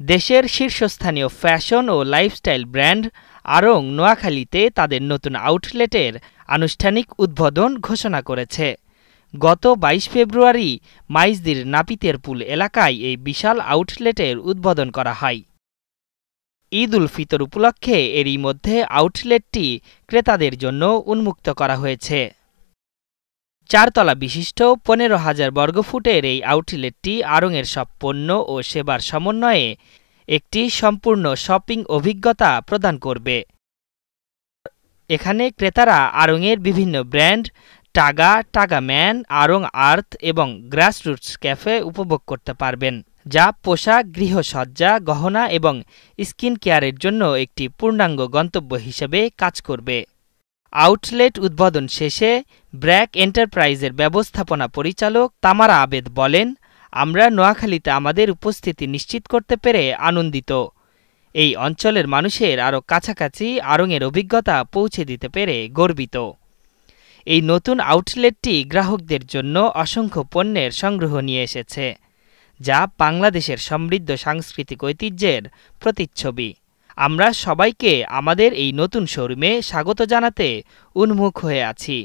দেশের শীর্ষস্থানীয় ফ্যাশন ও lifestyle brand আড়ং নোয়াখালীতে তাদের নতুন আউটলেটের আনুষ্ঠানিক উদ্বোধন ঘোষণা করেছে। গত ২২ ফেব্রুয়ারি মাইজদীর নাপিতের পুল এলাকায় এই বিশাল আউটলেটের উদ্বোধন করা হয়। ঈদ উল ফিতর উপলক্ষে এরই মধ্যে আউটলেটটি ক্রেতাদের জন্য উন্মুক্ত করা হয়েছে। ৪ তলা বিশিষ্ট ১৫,০০০ বর্গফুটের এই আউটলেটটি আড়ংয়ের সব পণ্য ও সেবার সমন্বয়ে একটি সম্পূর্ণ শপিং অভিজ্ঞতা প্রদান করবে। এখানে ক্রেতারা আড়ংয়ের বিভিন্ন ব্র্যান্ড টাগা, টাগা ম্যান, আড়ং আর্থ এবং গ্রাসরুটস ক্যাফে উপভোগ করতে পারবেন, যা পোশাক, গৃহসজ্জা, গহনা এবং স্কিন কেয়ারের জন্য একটি পূর্ণাঙ্গ গন্তব্য হিসেবে কাজ করবে। আউটলেট উদ্বোধন শেষে ব্র্যাক এন্টারপ্রাইজের ব্যবস্থাপনা পরিচালক তামারা আবেদ বলেন, আমরা নোয়াখালীতে আমাদের উপস্থিতি নিশ্চিত করতে পেরে আনন্দিত। এই অঞ্চলের মানুষের আরও কাছাকাছি আড়ংয়ের অভিজ্ঞতা পৌঁছে দিতে পেরে গর্বিত। এই নতুন আউটলেটটি গ্রাহকদের জন্য অসংখ্য পণ্যের সংগ্রহ নিয়ে এসেছে, যা বাংলাদেশের সমৃদ্ধ সাংস্কৃতিক ঐতিহ্যের প্রতিচ্ছবি। আমরা সবাইকে আমাদের এই নতুন শোরুমে স্বাগত জানাতে উন্মুখ হয়ে আছি।